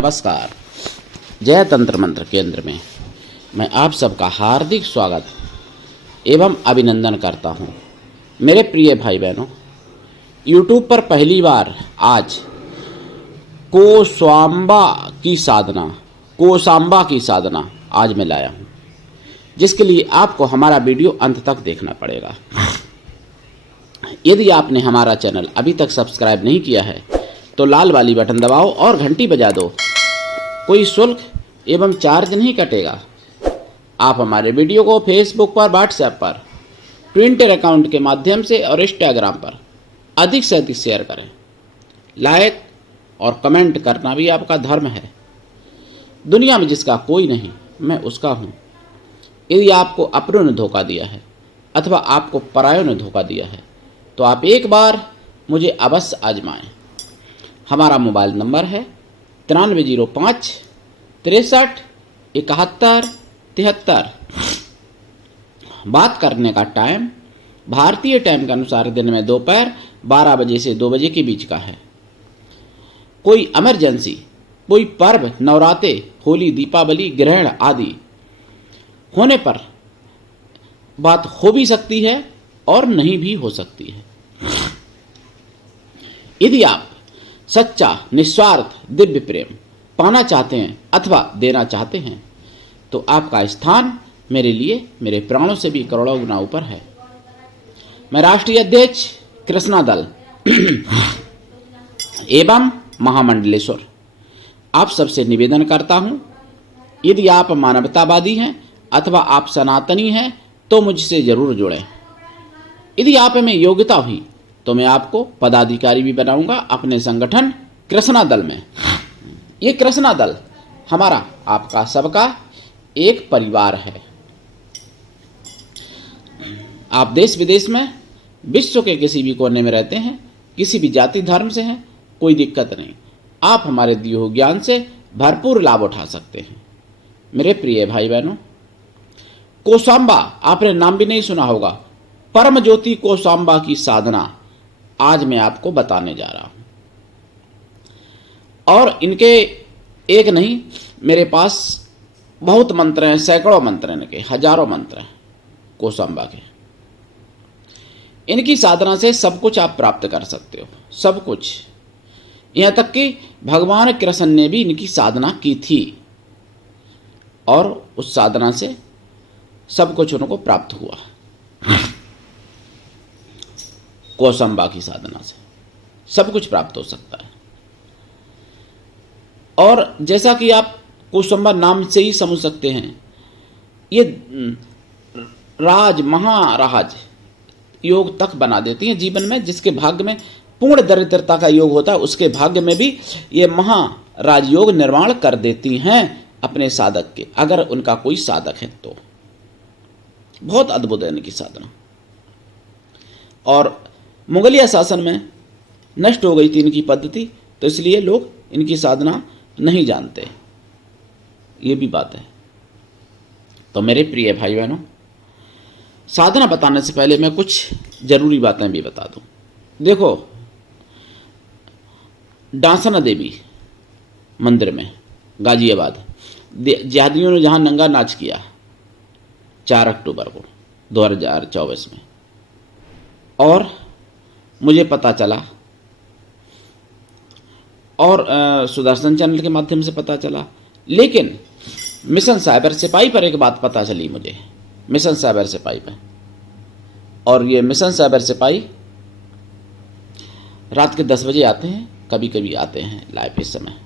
नमस्कार। जय तंत्र मंत्र केंद्र में मैं आप सबका हार्दिक स्वागत एवं अभिनंदन करता हूं। मेरे प्रिय भाई बहनों, YouTube पर पहली बार आज कोसांबा की साधना आज मैं लाया हूं, जिसके लिए आपको हमारा वीडियो अंत तक देखना पड़ेगा। यदि आपने हमारा चैनल अभी तक सब्सक्राइब नहीं किया है तो लाल वाली बटन दबाओ और घंटी बजा दो। कोई शुल्क एवं चार्ज नहीं कटेगा। आप हमारे वीडियो को फेसबुक पर, व्हाट्सएप पर, ट्विटर अकाउंट के माध्यम से और इंस्टाग्राम पर अधिक से अधिक शेयर करें। लाइक और कमेंट करना भी आपका धर्म है। दुनिया में जिसका कोई नहीं, मैं उसका हूँ। यदि आपको अपनों ने धोखा दिया है अथवा आपको परायों ने धोखा दिया है तो आप एक बार मुझे अवश्य आजमाएं। हमारा मोबाइल नंबर है 9305 63 71 73। बात करने का टाइम भारतीय टाइम के अनुसार दिन में दोपहर 12 बजे से 2 बजे के बीच का है। कोई इमरजेंसी, कोई पर्व, नवरात्रे, होली, दीपावली, ग्रहण आदि होने पर बात हो भी सकती है और नहीं भी हो सकती है। यदि आप सच्चा, निस्वार्थ, दिव्य प्रेम पाना चाहते हैं अथवा देना चाहते हैं तो आपका स्थान मेरे लिए मेरे प्राणों से भी करोड़ों गुना ऊपर है। मैं राष्ट्रीय अध्यक्ष कृष्णा दल एवं महामंडलेश्वर आप सबसे निवेदन करता हूं, यदि आप मानवतावादी हैं अथवा आप सनातनी हैं तो मुझसे जरूर जुड़ें। यदि आप में योग्यता हुई तो मैं आपको पदाधिकारी भी बनाऊंगा अपने संगठन कृष्णा दल में। ये कृष्णा दल हमारा, आपका, सबका एक परिवार है। आप देश विदेश में, विश्व के किसी भी कोने में रहते हैं, किसी भी जाति धर्म से हैं, कोई दिक्कत नहीं। आप हमारे दिए हुए ज्ञान से भरपूर लाभ उठा सकते हैं। मेरे प्रिय भाई बहनों, कोसांबा आपने नाम भी नहीं सुना होगा। परम ज्योति कोसांबा की साधना आज मैं आपको बताने जा रहा हूं। और इनके एक नहीं, मेरे पास बहुत मंत्र हैं, सैकड़ों मंत्र हैं, इनके हजारों मंत्र हैं कोसांबा के। इनकी साधना से सब कुछ आप प्राप्त कर सकते हो, सब कुछ। यहां तक कि भगवान कृष्ण ने भी इनकी साधना की थी और उस साधना से सब कुछ उनको प्राप्त हुआ। कोसांबा की साधना से सब कुछ प्राप्त हो सकता है। और जैसा कि आप कोसांबा नाम से ही समझ सकते हैं, ये महाराज योग तक बना देती हैं जीवन में। जिसके भाग्य में पूर्ण दरिद्रता का योग होता है, उसके भाग्य में भी ये महाराज योग निर्माण कर देती हैं अपने साधक के, अगर उनका कोई साधक है तो। बहुत अद्भुत है इनकी साधना। और मुगलिया शासन में नष्ट हो गई थी इनकी पद्धति, तो इसलिए लोग इनकी साधना नहीं जानते। ये भी बात है। तो मेरे प्रिय भाई बहनों, साधना बताने से पहले मैं कुछ जरूरी बातें भी बता दूं। देखो, डांसना देवी मंदिर में गाजियाबाद जिहादियों ने जहां नंगा नाच किया 4 अक्टूबर को 2024 में, और मुझे पता चला और सुदर्शन चैनल के माध्यम से पता चला, लेकिन मिशन साइबर सिपाही पर एक बात पता चली मुझे, मिशन साइबर सिपाही पर। और ये मिशन साइबर सिपाही रात के 10 बजे आते हैं, कभी कभी आते हैं लाइव इस समय।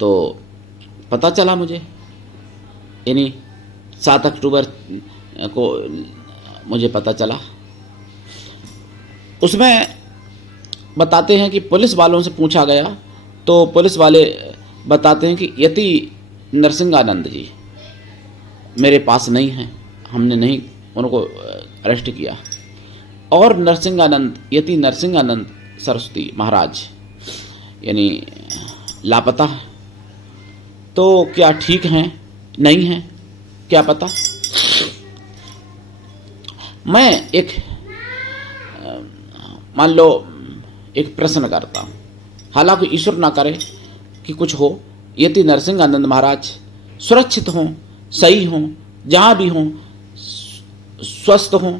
तो पता चला मुझे, यानी 7 अक्टूबर को मुझे पता चला। उसमें बताते हैं कि पुलिस वालों से पूछा गया तो पुलिस वाले बताते हैं कि यति नरसिंहानंद जी मेरे पास नहीं हैं, हमने नहीं उनको अरेस्ट किया। और यति नरसिंहानंद सरस्वती महाराज यानी लापता है। तो क्या ठीक हैं, नहीं हैं, क्या पता। मैं एक मान लो एक प्रश्न करता हूँ, हालांकि ईश्वर ना करे कि कुछ हो, यति नरसिंहानंद महाराज सुरक्षित हों, सही हों, जहाँ भी हों, स्वस्थ हों,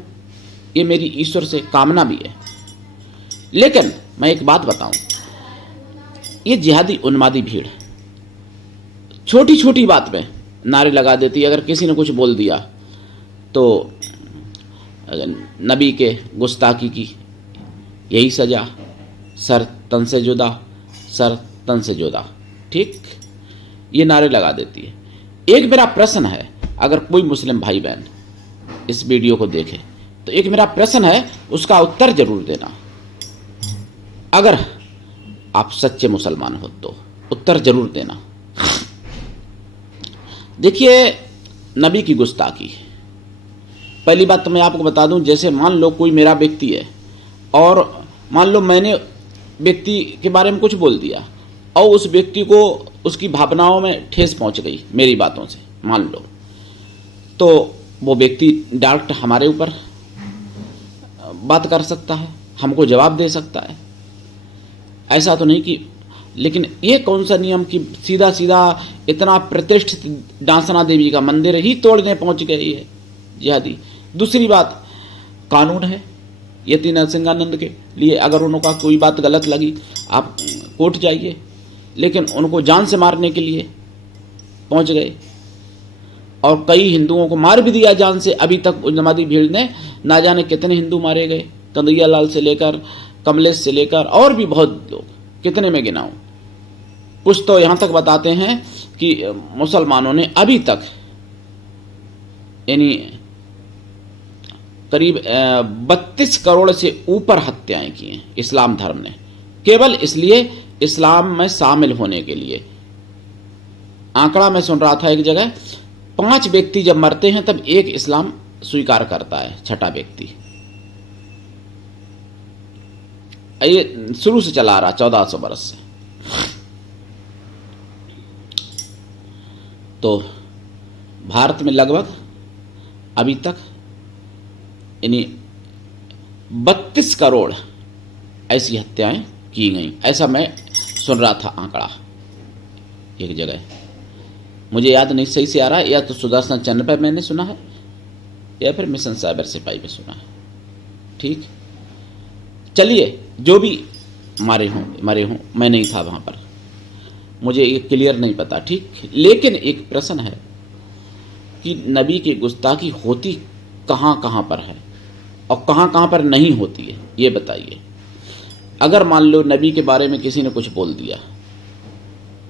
ये मेरी ईश्वर से कामना भी है। लेकिन मैं एक बात बताऊं, ये जिहादी उन्मादी भीड़ छोटी छोटी बात में नारे लगा देती है। अगर किसी ने कुछ बोल दिया तो नबी के गुस्ताखी की यही सजा, सर तन से जुदा, सर तन से जुदा, ठीक, ये नारे लगा देती है। एक मेरा प्रश्न है, अगर कोई मुस्लिम भाई बहन इस वीडियो को देखे तो एक मेरा प्रश्न है, उसका उत्तर जरूर देना। अगर आप सच्चे मुसलमान हो तो उत्तर जरूर देना। देखिए, नबी की गुस्ताखी, पहली बात तो मैं आपको बता दूं, जैसे मान लो कोई मेरा व्यक्ति है और मान लो मैंने व्यक्ति के बारे में कुछ बोल दिया और उस व्यक्ति को उसकी भावनाओं में ठेस पहुंच गई मेरी बातों से, मान लो, तो वो व्यक्ति डायरेक्ट हमारे ऊपर बात कर सकता है, हमको जवाब दे सकता है। ऐसा तो नहीं कि, लेकिन ये कौन सा नियम कि सीधा सीधा इतना प्रतिष्ठित डांसना देवी का मंदिर ही तोड़ने पहुंच गई है जिहादी। दूसरी बात, कानून है यति नरसिंहानंद के लिए, अगर उनका कोई बात गलत लगी आप कोर्ट जाइए, लेकिन उनको जान से मारने के लिए पहुंच गए और कई हिंदुओं को मार भी दिया जान से। अभी तक उन्मादी भीड़ ने ना जाने कितने हिंदू मारे गए, कन्हैया लाल से लेकर कमलेश से लेकर और भी बहुत लोग, कितने में गिनाऊं। कुछ तो यहां तक बताते हैं कि मुसलमानों ने अभी तक यानी करीब 32 करोड़ से ऊपर हत्याएं की हैं इस्लाम धर्म ने, केवल इसलिए इस्लाम में शामिल होने के लिए। आंकड़ा मैं सुन रहा था एक जगह, 5 व्यक्ति जब मरते हैं तब एक इस्लाम स्वीकार करता है, छठा व्यक्ति। ये शुरू से चला आ रहा 1400 वर्ष से। तो भारत में लगभग अभी तक यानी 32 करोड़ ऐसी हत्याएं की गई, ऐसा मैं सुन रहा था आंकड़ा एक जगह। मुझे याद नहीं सही से आ रहा है, या तो सुदर्शन चैनल पर मैंने सुना है या फिर मिशन साइबर सिपाही पे सुना है। ठीक, चलिए, जो भी मरे हों, मैं नहीं था वहाँ पर, मुझे ये क्लियर नहीं पता। ठीक, लेकिन एक प्रश्न है कि नबी की गुस्ताखी होती कहाँ कहाँ पर है और कहाँ कहाँ पर नहीं होती है, ये बताइए। अगर मान लो नबी के बारे में किसी ने कुछ बोल दिया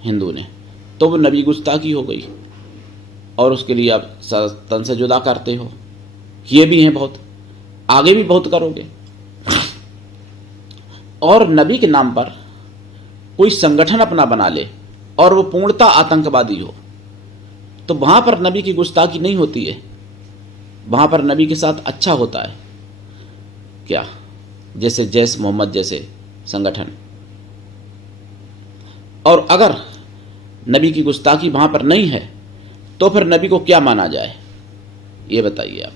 हिंदू ने, तो वो नबी गुस्ताखी हो गई और उसके लिए आप तन से जुदा करते हो, ये भी हैं बहुत, आगे भी बहुत करोगे। और नबी के नाम पर कोई संगठन अपना बना ले और वो पूर्णतः आतंकवादी हो, तो वहां पर नबी की गुस्ताखी नहीं होती है, वहां पर नबी के साथ अच्छा होता है क्या? जैसे जैश मोहम्मद जैसे संगठन। और अगर नबी की गुस्ताखी वहां पर नहीं है तो फिर नबी को क्या माना जाए, ये बताइए आप।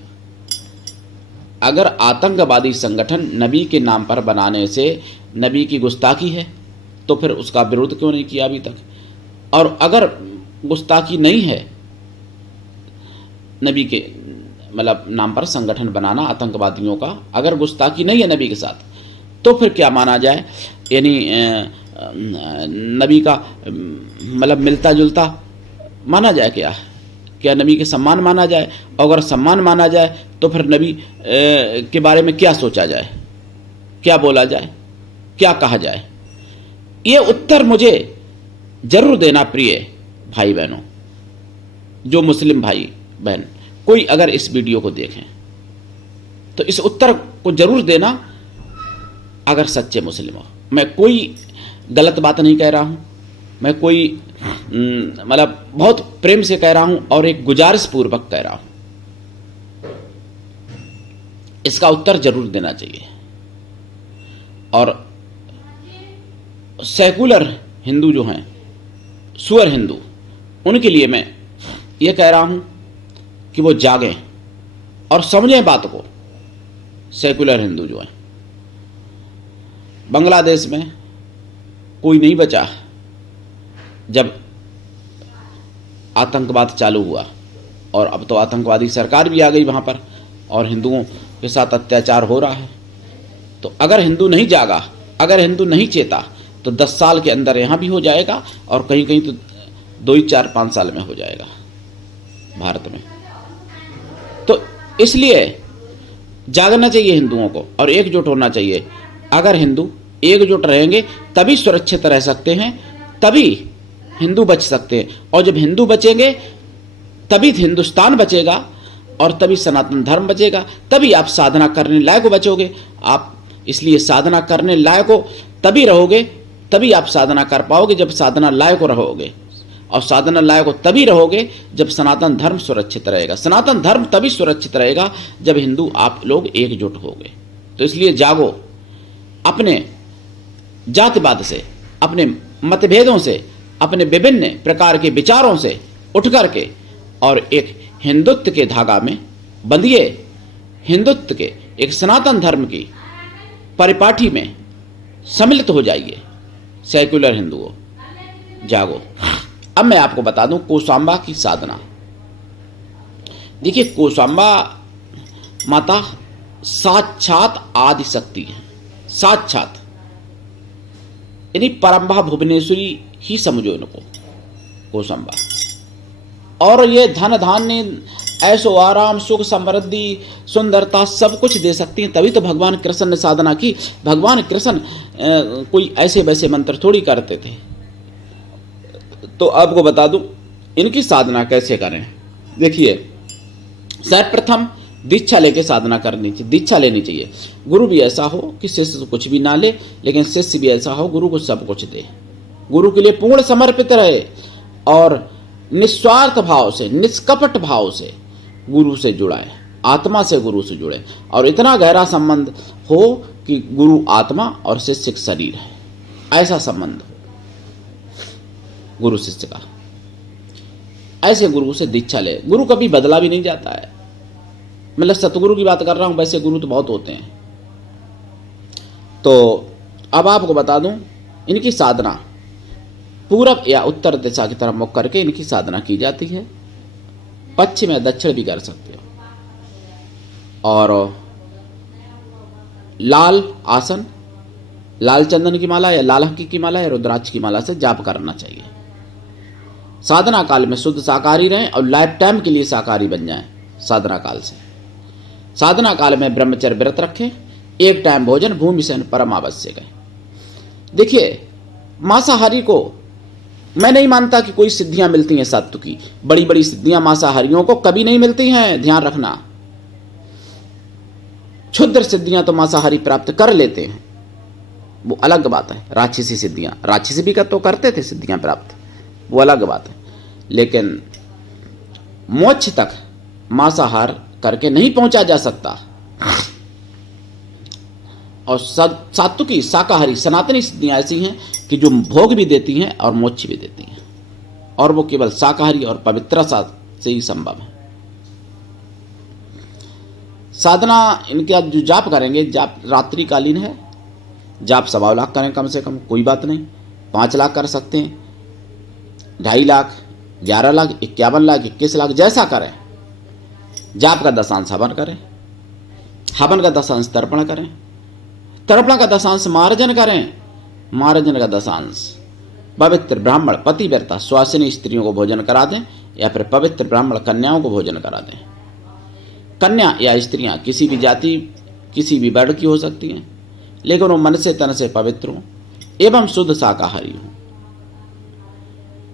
अगर आतंकवादी संगठन नबी के नाम पर बनाने से नबी की गुस्ताखी है तो फिर उसका विरोध क्यों नहीं किया अभी तक? और अगर गुस्ताखी नहीं है नबी के मतलब नाम पर संगठन बनाना आतंकवादियों का, अगर गुस्ताखी नहीं है नबी के साथ, तो फिर क्या माना जाए? यानी नबी का मतलब मिलता जुलता माना जाए क्या? क्या नबी के सम्मान माना जाए? और अगर सम्मान माना जाए तो फिर नबी के बारे में क्या सोचा जाए, क्या बोला जाए, क्या कहा जाए? ये उत्तर मुझे जरूर देना प्रिय भाई बहनों, जो मुस्लिम भाई बहन कोई अगर इस वीडियो को देखें तो इस उत्तर को जरूर देना अगर सच्चे मुस्लिम हो। मैं कोई गलत बात नहीं कह रहा हूं, मैं कोई मतलब बहुत प्रेम से कह रहा हूं और एक गुजारिश पूर्वक कह रहा हूं। इसका उत्तर जरूर देना चाहिए। और सेकुलर हिंदू जो हैं, सुअर हिंदू, उनके लिए मैं ये कह रहा हूं कि वो जागें और समझें बात को। सेकुलर हिंदू जो हैं, बांग्लादेश में कोई नहीं बचा जब आतंकवाद चालू हुआ, और अब तो आतंकवादी सरकार भी आ गई वहाँ पर और हिंदुओं के साथ अत्याचार हो रहा है। तो अगर हिंदू नहीं जागा, अगर हिंदू नहीं चेता, तो 10 साल के अंदर यहाँ भी हो जाएगा और कहीं कहीं तो 2, 4, 5 साल में हो जाएगा भारत में। तो इसलिए जागना चाहिए हिंदुओं को और एकजुट होना चाहिए। अगर हिंदू एकजुट रहेंगे तभी सुरक्षित रह सकते हैं, तभी हिंदू बच सकते हैं, और जब हिंदू बचेंगे तभी हिंदुस्तान बचेगा और तभी सनातन धर्म बचेगा, तभी आप साधना करने लायक बचोगे। आप इसलिए साधना करने लायक हो तभी रहोगे, तभी आप साधना कर पाओगे जब साधना लायक रहोगे, और साधना लायक हो तभी रहोगे जब सनातन धर्म सुरक्षित रहेगा। सनातन धर्म तभी सुरक्षित रहेगा जब हिंदू आप लोग एकजुट होंगे। तो इसलिए जागो, अपने जातिवाद से, अपने मतभेदों से, अपने विभिन्न प्रकार के विचारों से उठ करके और एक हिंदुत्व के धागा में बंधिए, हिंदुत्व के एक सनातन धर्म की परिपाठी में सम्मिलित हो जाइए। सेक्युलर हिंदुओं, जागो। अब मैं आपको बता दूं कोसांबा की साधना। देखिए, कोसांबा माता साक्षात आदि शक्ति है, साक्षात, यानी परम्बा भुवनेश्वरी ही समझो इनको, कोसांबा। और ये धन धान्य, ऐशो आराम, सुख समृद्धि, सुंदरता सब कुछ दे सकती हैं। तभी तो भगवान कृष्ण ने साधना की। भगवान कृष्ण कोई ऐसे वैसे मंत्र थोड़ी करते थे। तो आपको बता दूं इनकी साधना कैसे करें। देखिए, सर्वप्रथम दीक्षा लेके साधना करनी चाहिए, दीक्षा लेनी चाहिए। गुरु भी ऐसा हो कि शिष्य तो कुछ भी ना ले, लेकिन शिष्य भी ऐसा हो गुरु को सब कुछ दे, गुरु के लिए पूर्ण समर्पित रहे और निस्वार्थ भाव से, निष्कपट भाव से गुरु से जुड़ाए, आत्मा से गुरु से जुड़े, और इतना गहरा संबंध हो कि गुरु आत्मा और शिष्य शरीर है, ऐसा संबंध हो गुरु शिष्य का। ऐसे गुरु से दीक्षा ले। गुरु कभी बदला भी नहीं जाता है। मतलब सतगुरु की बात कर रहा हूं, वैसे गुरु तो बहुत होते हैं। तो अब आपको बता दूं इनकी साधना पूरब या उत्तर दिशा की तरफ मुख करके इनकी साधना की जाती है। पश्चिम या दक्षिण भी कर सकते हो। और लाल आसन, लाल चंदन की माला या लाल हक्की की माला या रुद्राक्ष की माला से जाप करना चाहिए। साधना काल में शुद्ध शाकाहारी रहें और लाइफ टाइम के लिए शाकाहारी बन जाएं। साधना काल से, साधना काल में ब्रह्मचर्य व्रत रखें, एक टाइम भोजन, भूमि शयन परम आवश्यक है। देखिए, मांसाहारी को मैं नहीं मानता कि कोई सिद्धियां मिलती हैं सत्व की। बड़ी बड़ी सिद्धियां मांसाहारियों को कभी नहीं मिलती हैं, ध्यान रखना। क्षुद्र सिद्धियां तो मांसाहारी प्राप्त कर लेते हैं, वो अलग बात है। राक्षसी सिद्धियां, राक्षसी भी तो करते थे सिद्धियां प्राप्त, वो अलग बात है। लेकिन मोक्ष तक मांसाहार करके नहीं पहुंचा जा सकता। और सात्विकी, शाकाहारी, सनातनी सिद्धियां ऐसी हैं कि जो भोग भी देती हैं और मोक्ष भी देती हैं, और वो केवल शाकाहारी और पवित्रता से ही संभव है। साधना इनका जो जाप करेंगे, जाप रात्रिकालीन है। जाप 1.25 लाख करें कम से कम, कोई बात नहीं। 5 लाख कर सकते हैं, 2.5 लाख, 11 लाख, 51 लाख, 21 लाख, जैसा करें। जाप का दशांश हवन करें, हवन का दशांश तर्पण करें, तर्पण का दशांश मार्जन करें, मार्जन का दशांश पवित्र ब्राह्मण पतिव्रता स्वासिनी स्त्रियों को भोजन करा दें, या फिर पवित्र ब्राह्मण कन्याओं को भोजन करा दें। कन्या या स्त्रियां किसी भी जाति, किसी भी वर्ण की हो सकती हैं, लेकिन वो मन से तन से पवित्र हों एवं शुद्ध शाकाहारी हों।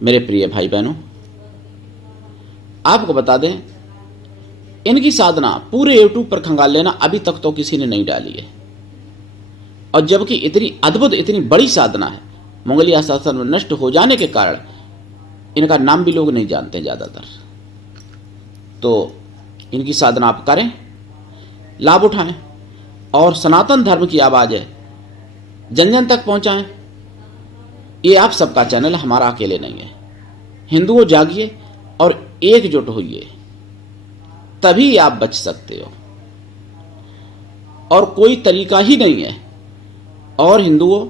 मेरे प्रिय भाई बहनों, आपको बता दें इनकी साधना पूरे यूट्यूब पर खंगाल लेना, अभी तक तो किसी ने नहीं डाली है। और जबकि इतनी अद्भुत, इतनी बड़ी साधना है, मंगलिया शासन नष्ट हो जाने के कारण इनका नाम भी लोग नहीं जानते ज़्यादातर। तो इनकी साधना आप करें, लाभ उठाएं और सनातन धर्म की आवाज़ है जन जन तक पहुंचाएं। ये आप सबका चैनल, हमारा अकेले नहीं है। हिंदुओं जागिए और एकजुट होइए, तभी आप बच सकते हो, और कोई तरीका ही नहीं है। और हिंदुओं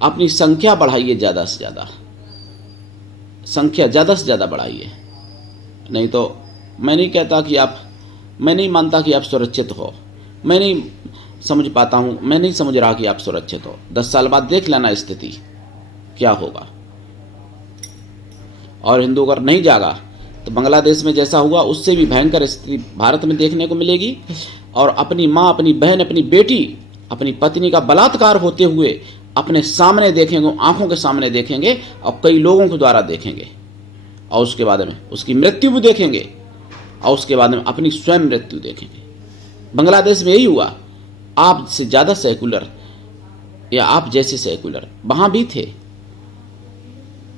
अपनी संख्या बढ़ाइए ज़्यादा से ज़्यादा, संख्या ज़्यादा से ज़्यादा बढ़ाइए। नहीं तो मैं नहीं मानता कि आप सुरक्षित हो। मैं नहीं समझ रहा कि आप सुरक्षित हो। 10 साल बाद देख लेना स्थिति क्या होगा। और हिंदू अगर नहीं जागा तो बांग्लादेश में जैसा हुआ उससे भी भयंकर स्थिति भारत में देखने को मिलेगी। और अपनी माँ, अपनी बहन, अपनी बेटी, अपनी पत्नी का बलात्कार होते हुए अपने सामने देखेंगे, आंखों के सामने देखेंगे और कई लोगों के द्वारा देखेंगे। और उसके बाद में उसकी मृत्यु भी देखेंगे और उसके बाद में अपनी स्वयं मृत्यु देखेंगे। बांग्लादेश में यही हुआ। आपसे ज़्यादा सेकुलर या आप जैसे सेकुलर वहाँ भी थे,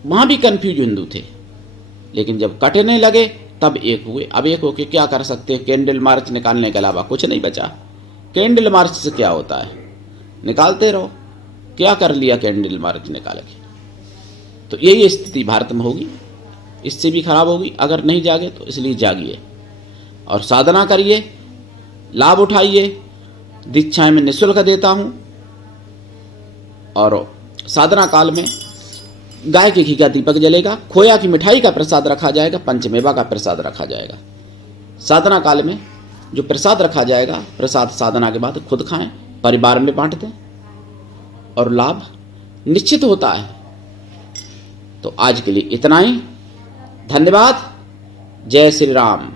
वहाँ भी कन्फ्यूज हिंदू थे, लेकिन जब कटने लगे तब एक हुए। अब एक होके क्या कर सकते हैं? कैंडल मार्च निकालने के अलावा कुछ नहीं बचा। कैंडल मार्च से क्या होता है? निकालते रहो। क्या कर लिया कैंडल मार्च निकाल के? तो यही स्थिति भारत में होगी, इससे भी खराब होगी अगर नहीं जागे तो। इसलिए जागिए और साधना करिए, लाभ उठाइए। दीक्षाएं मैं निःशुल्क देता हूँ और साधना काल में गाय के घी का दीपक जलेगा, खोया की मिठाई का प्रसाद रखा जाएगा, पंचमेवा का प्रसाद रखा जाएगा। साधना काल में जो प्रसाद रखा जाएगा, प्रसाद साधना के बाद खुद खाएं, परिवार में बांट दें और लाभ निश्चित होता है। तो आज के लिए इतना ही। धन्यवाद। जय श्री राम।